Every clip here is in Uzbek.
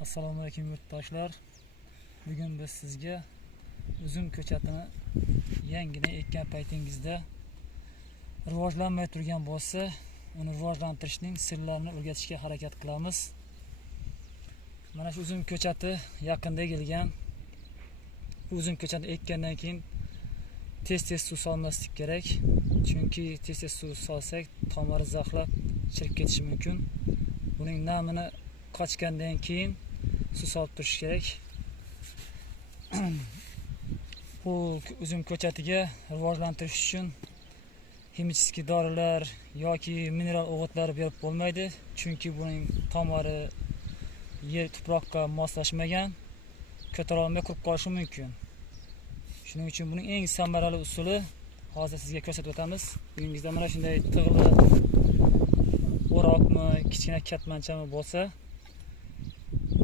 Assalomu alaykum yurtdoshlar. Bugun biz sizga uzum ko'chatini yangina ekkan paytingizda rivojlanmay turgan bo'lsa, uni rivojlantirishning sirlarini o'rgatishga harakat qilamiz. Mana shu uzum ko'chati yaqinda ekilgan. Uzum ko'chatini ekkandan keyin tez suv solmaslik kerak. Chunki tez suv solsak, tomiri zaxlab chirib ketishi mumkin. Buning namini qochgandan keyin suv solib turish kerak. Bu uzum ko'chatiga rivojlantirish uchun ximический dorilar yoki mineral o'g'itlar berib bo'lmaydi. Chunki buning tomiri yer tuproqqa moslashmagan, ko'tara olmay qurib qolishi mumkin. Shuning uchun buning eng samarali usuli hozir sizga ko'rsatib o'tamiz. Uyingizda mana shunday tig'li o'roqmi, kichkina katmanchami bo'lsa,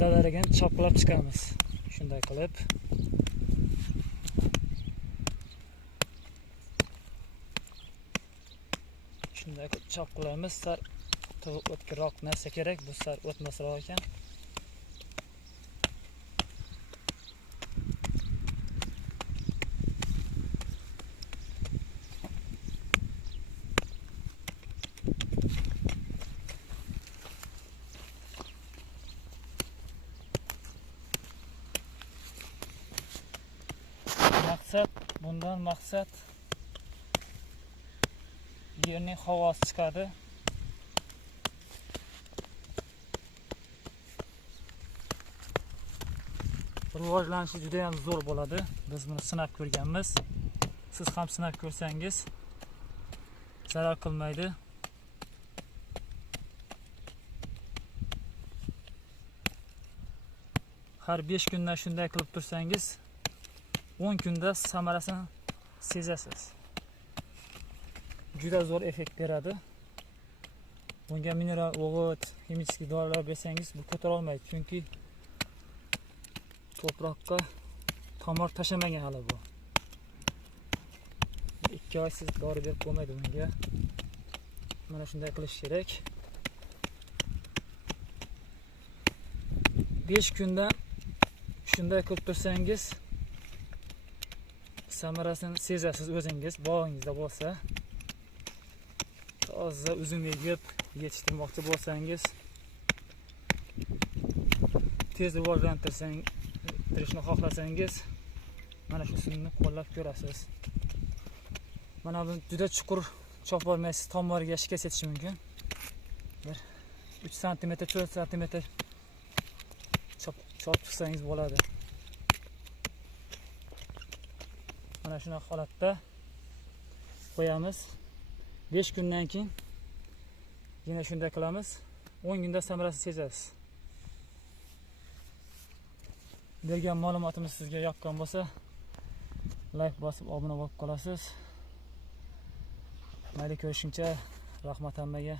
dalaragan chopqilab chiqamiz. Shunday qilib chopqilaymiz. Sar o'tkirroq narsa kerak, bu sar o'tmasroq ekan. Bundan maqsad yerning havosi chiqadi. Rivojlanishi juda ham zo'r bo'ladi. Biz buni sinab ko'rganmiz. Siz ham sinab ko'rsangiz zarar qilmaydi. Har 5 kundan shunday qilib tursangiz, 10 kunda samarasini sezasiz. Juda zo'r effekt beradi. Bunga mineral o'g'it, ximический dorilar bersangiz, bu ko'tara olmaydi. Chunki to'proqqa tomir tashlamagan hali bu. 2 oy siz dori berib bo'lmaydi bunga. Mana shunday qilish kerak. 5 kunda shunday qilib tursangiz, samarasini sezasiz o'zingiz. Bog'ingizda bo'lsa, toza uzum egib yetishtirmoqchi bo'lsangiz, tez rivojlantirishni xohlasangiz, mana shu usulni qo'llab ko'rasiz. Mana bu juda chuqur chopib olmaysiz, tomiriga shikast yetishi mumkin. 3 sm, 4 sm chop chiqsangiz bo'ladi. Mana shuna holatda qo'yamiz. 5 kundan keyin yana shunday qilamiz. 10 kunda samarasini sezasiz. Bergan ma'lumotimiz sizga yoqqan bo'lsa, like bosib obuna bo'lib qolasiz. Mayli, ko'rishguncha, rahmat hammaga.